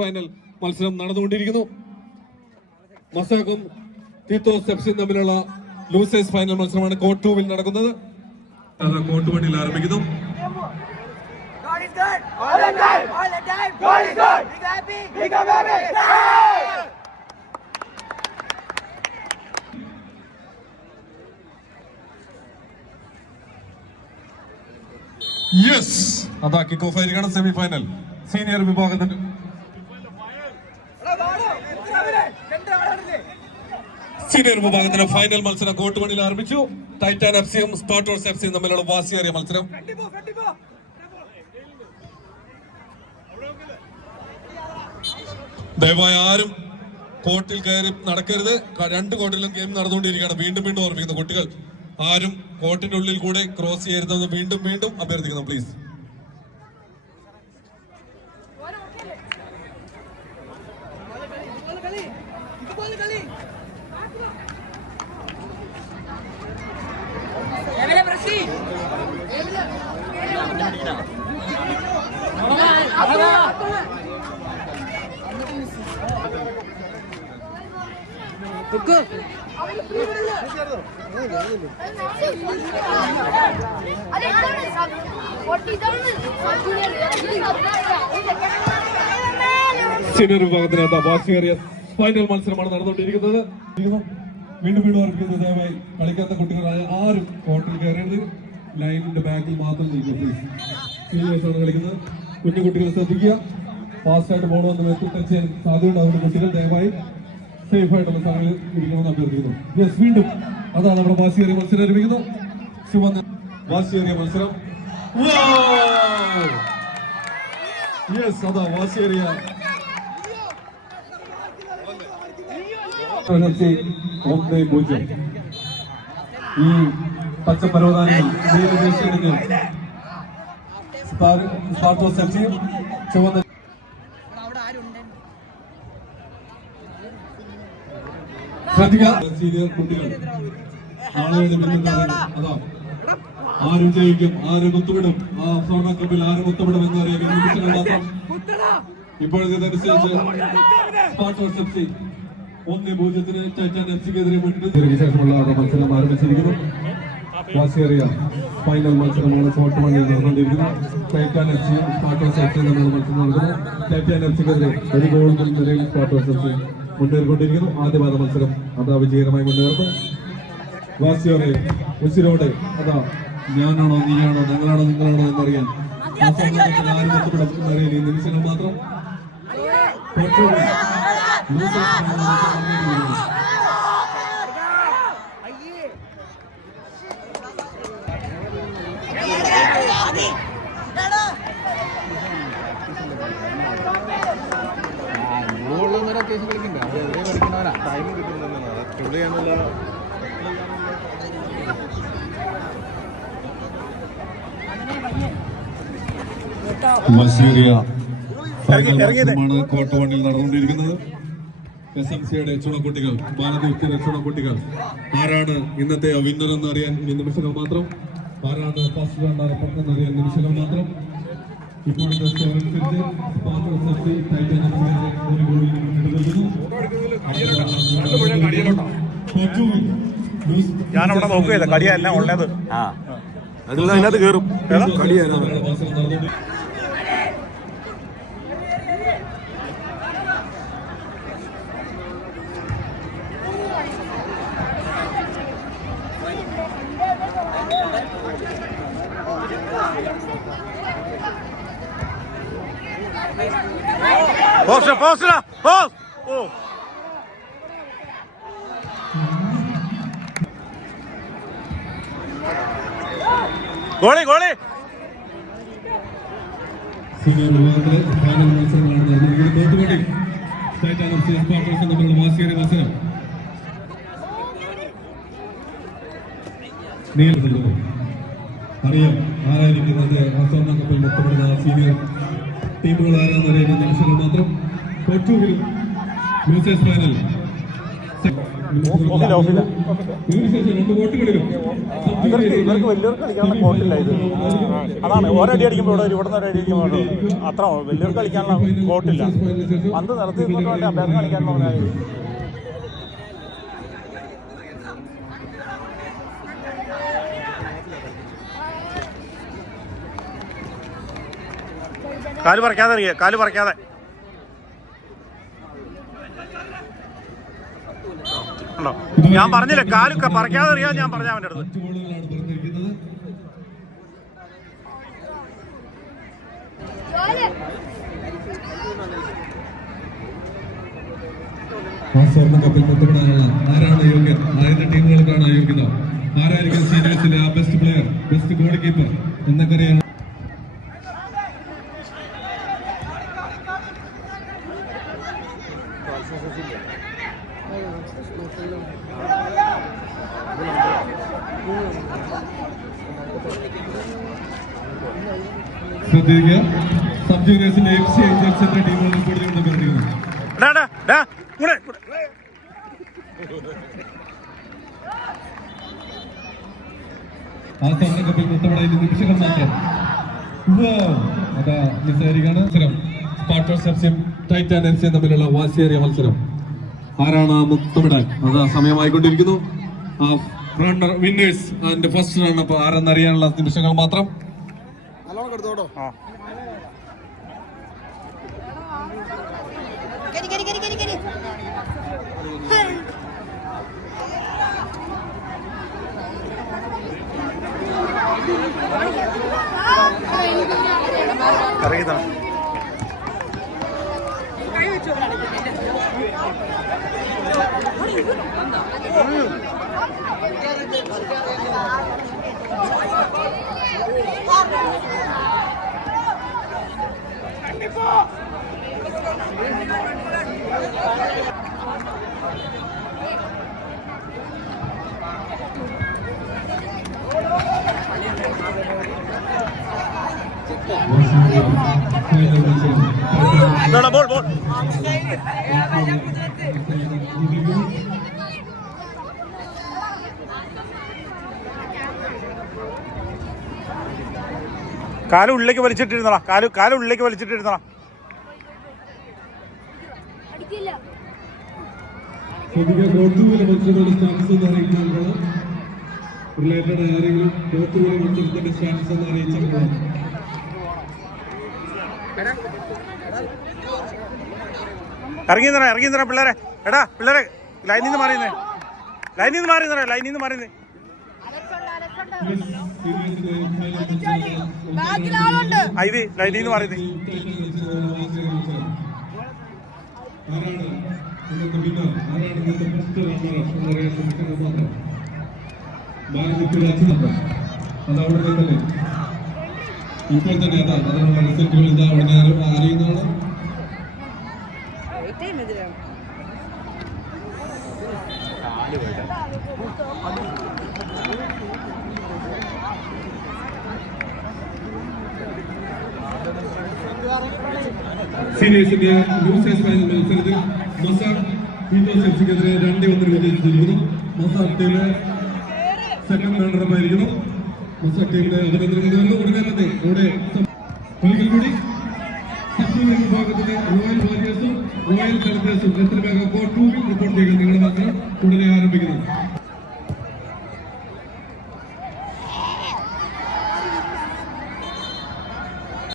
Final മത്സരം നടന്നുകൊണ്ടിരിക്കുന്നു. മസാക്കും തീത്തോസ് എഫ്സിയും തമ്മിലുള്ള ലൂസേഴ്സ് ഫൈനൽ മത്സരമാണ് കോർട്ട് 2-ൽ നടക്കുന്നത്. കോർട്ട് 1-ൽ ആരംഭിക്കുന്നു. യെസ്, അതാ കിക്ക് ഓഫ് ആയിരിക്കണം. സെമി ഫൈനൽ സീനിയർ വിഭാഗത്തിൽ ഫൈനൽ മത്സരം കോർട്ട് 1-ൽ ആരംഭിച്ചു. ടൈറ്റാൻ എഫ്സിയും സ്പാർട്ടോസ് എഫ്സിയും തമ്മിലുള്ള വാശിയേറിയ മത്സരം. ദയവായി ആരും കോർട്ടിൽ കയറി നടക്കരുത്. രണ്ട് കോർട്ടിലും ഗെയിം നടന്നുകൊണ്ടിരിക്കുകയാണ്. വീണ്ടും വീണ്ടും ഓർമ്മിക്കുന്നു, കുട്ടികൾ ആരും കോർട്ടിന്റെ ഉള്ളിൽ കൂടെ ക്രോസ് ചെയ്യരുതെന്ന് വീണ്ടും വീണ്ടും അഭ്യർത്ഥിക്കുന്നു. പ്ലീസ്. സീനിയർ വിഭാഗത്തിനകത്ത് വാശിയേറിയ ഫൈനൽ മത്സരമാണ് നടന്നുകൊണ്ടിരിക്കുന്നത്. വീണ്ടും വീണ്ടും ഓർമ്മിക്കുന്നത്, ദയവായി കളിക്കാത്ത കുട്ടികളായ ആരും കോർട്ടിൽ കയറരുത്. ലൈനിന്റെ ബാക്കിൽ മാത്രം നീക്കുക. സീനിയേഴ്സാണ് കളിക്കുന്നത്. കുഞ്ഞു കുട്ടികൾ ശ്രദ്ധിക്കുക. ഫാസ്റ്റായിട്ട് ബോൾ വന്ന് ടച്ച് ചെയ്യാൻ സാധ്യതയുണ്ടാവുന്ന കുട്ടികൾ ദയവായി സേഫ് ആയിട്ടുള്ള സ്ഥലങ്ങളിൽ ഇരിക്കണമെന്ന് അഭ്യർത്ഥിക്കുന്നു. യെസ്, വീണ്ടും അതാ നമ്മുടെ വാശിയേറിയ മത്സരം ആരംഭിക്കുന്നു. വാശിയേറിയ മത്സരം. യെസ്, അതാ വാശിയേറിയ 1-0. ഈ പച്ചപ്പരവതാനികൾ സ്പാർട്ടോസ് എഫ്സിയും ചുവന്ന സീനിയർ കുട്ടികൾ അതാ ആരും ജയിക്കും, ആരും ഒത്തുവിടും, ആ സ്വർണ്ണ കപ്പിൽ ആരും ഒത്തുവിടും എന്നറിയാം. നിമിഷങ്ങൾ മാത്രം. ഇപ്പോഴത്തേതനുസരിച്ച് സ്പാർട്ടോസ് എഫ്സി 1-0 ടൈറ്റാൻ എഫ്സിക്കെതിരെ ശേഷമുള്ള മത്സരം ആരംഭിച്ചിരിക്കുന്നു. വാശിയേറിയ ഫൈനൽ മത്സരമാണ് കോർട്ട് 1-ൽ നടന്നുകൊണ്ടിരിക്കുന്നു. ടൈറ്റാൻ എഫ്സിയും സ്പാർട്ടോസ് എഫ്സിയും തമ്മിലുള്ള മത്സരം നടക്കുന്നു. ടൈറ്റാൻ എഫ്സിക്കെതിരെ ഒരു ഗോൾ നിലയിൽ സ്പാർട്ടോസ് എഫ്സി മുന്നേറിക്കൊണ്ടിരിക്കുന്നു. ആദ്യപാദ മത്സരം അതാ വിജയകരമായി മുന്നേറുന്നു. വാശിയോടെ ഉച്ചിരോടെ അതാ ഞാനാണോ നീയാണോ ഞങ്ങളാണോ നിങ്ങളാണോ എന്നറിയാൻ ആരും ഒത്തുപെടും എന്നറിയാൻ ഈ നിമിഷങ്ങൾ മാത്രം. ഫൈനൽ കോർട്ട് 1-ൽ നടന്നുകൊണ്ടിരിക്കുന്നത്. SMCയുടെ ചുണക്കുട്ടികൾ, ബാലദീപ്തിയുടെ ചുണക്കുട്ടികൾ. ആരാണ് ഇന്നത്തെ വിന്നർ എന്ന് അറിയാൻ ഇനി നിമിഷങ്ങൾ മാത്രം. ആരാണ് ഫസ്റ്റ് റണ്ണർ എന്നറിയാൻ നിമിഷങ്ങൾ മാത്രം. ഇപ്പോഴത്തെ സ്കോർ അനുസരിച്ച് സ്പാർട്ടോസ് എഫ്സി ടൈറ്റാൻ എഫ്സിക്കെതിരെ ഒരു ഗോളിൽ ഞാനവിടെ നോക്കുകയില്ല, കടിയല്ല ഉള്ളത്. അതിനകത്ത് കയറും ഗോളി സീനിയർ വിഭാഗത്തിലെ ഫൈനൽ മത്സരങ്ങളാണ് നടന്നിരിക്കുന്നത്. ടൈറ്റാൻ എഫ്സിയും സ്പാർട്ടോസും തമ്മിലുള്ള വാശിയേറിയ മത്സരം. അറിയാം ആരായിരിക്കും അത് സ്വർണ്ണ കപ്പിൽ മുത്തപ്പെടുന്ന സീനിയർ ടീമുകൾ ആരാന്നറിയുന്ന നിമിഷങ്ങൾ മാത്രം. കോർട്ട് 2-ലും ലൂസേഴ്സ് ഫൈനൽ ഓഫില്ല ഇതിനുശേഷം 2 ബോട്ടുകളിലും ഇവർക്ക് വലിയവർക്ക് കളിക്കാനുള്ള കോട്ടില്ല ഇത്. അതാണ് ഒരടി അടിക്കുമ്പോൾ ഇവിടെ നിന്ന് ഒരു അടി അടിക്കുമ്പോൾ അത്ര വലിയവർക്ക് കളിക്കാനുള്ള കോട്ടില്ല. പന്ത് നിർത്തി കൊണ്ട് വേണ്ട അഭ്യാസം കളിക്കാന്ന് പറഞ്ഞാൽ കാല് പറിക്കാതെ അറിയേ, കാല് പറിക്കാതെ. ഉണ്ടോ ഞാൻ പറഞ്ഞില്ലേ കാല് പറിക്കാതെ അറിയാ, ഞാൻ പറഞ്ഞ അവൻ്റെ അടുത്ത്. 5 ബോളുകളാണ് പറഞ്ഞിരിക്കുന്നത്. ആ സ്വർണ്ണ കപ്പിൽ മുത്തപ്പെടാനുള്ള ആരാണ് യോഗ്യൻ? ആരുടെ ടീമുകൾക്കാണ് യോഗ്യത? ആരായിരിക്കും സീനിയേഴ്സിലെ ആ best player, best goal keeper എന്നൊക്കെ അറിയാൻ ശ്രദ്ധിക്കുക. സബ് ജൂനിയേഴ്സിലെ FC ഏഞ്ചൽസ് എന്ന ടീമുകൾ റിപ്പോർട്ട് ചെയ്യുന്നത് പറഞ്ഞിരിക്കുന്നു. ആ സ്വർണ്ണ കപ്പിൽ മുത്തപ്പെടാൻ നിമിഷങ്ങൾ മാത്രം. അതാ നിസ്സാരിക്കാണ് മത്സരം. സ്പാർട്ടൻസ് എഫ്സിയും ടൈറ്റാൻ എഫ്സിയും തമ്മിലുള്ള വാശിയേറിയ മത്സരം. ആരാണ് ആ മുത്തമിടാൻ? അതാ സമയമായിക്കൊണ്ടിരിക്കുന്നു. ആ runner winners and first run up ആരെന്നറിയാനുള്ള നിമിഷങ്ങൾ മാത്രം. അറിയുന്നോ ബോൾ കാല് ഉള്ളിലേക്ക് വലിച്ചിട്ടിരുന്നടാ, കാല് ഉള്ളിലേക്ക് വലിച്ചിട്ടിരുന്നടാ. റിലേറ്റഡ് ആരെങ്കിലും പോത്തുപോലെ മത്സരത്തിന്റെ സ്റ്റാറ്റസ് എന്ന് അറിയിച്ചിട്ടുണ്ടോ? ഇറങ്ങി തരാം പിള്ളേരെ. എടാ പിള്ളേരെ ലൈനിൽ നിന്ന് മാറിയുന്നേ, ഐവി ലൈനിൽ നിന്ന് മാറിയുന്നേ. അതവിടെ തന്നെ ഇപ്പോൾ തന്നെ അതിനുള്ള റിസൾട്ടുകൾ ഇതാ ഉടനെ അറിയുന്നതാണ്. സീനിയേഴ്സിന്റെ ന്യൂസ് ഫൈനൽ മത്സരത്തിൽ മൊസാഡ് പീറ്റേഴ്സ് എഫ്സിക്കെതിരെ 2-1 വിജയിച്ചിരിക്കുന്നു. മൊസാഡ് ടീമിലെ സെക്കൻഡ് റണ്ണറപ്പ് ആയിരിക്കുന്നു. മൊസാഡ് ടീമിന്റെ അഭിനന്ദനങ്ങൾ. ഉടനെ തന്നെ ഇവിടെ ഒരിക്കൽ കൂടി സബ്ജൂനിയർ വിഭാഗത്തിലെ റോയൽ വാരിയേഴ്സും റോയൽ ചലഞ്ചേഴ്സും എത്ര വേഗം റിപ്പോർട്ട് ചെയ്യുക. നിങ്ങളുടെ മത്സരം ഉടനെ ആരംഭിക്കുന്നു.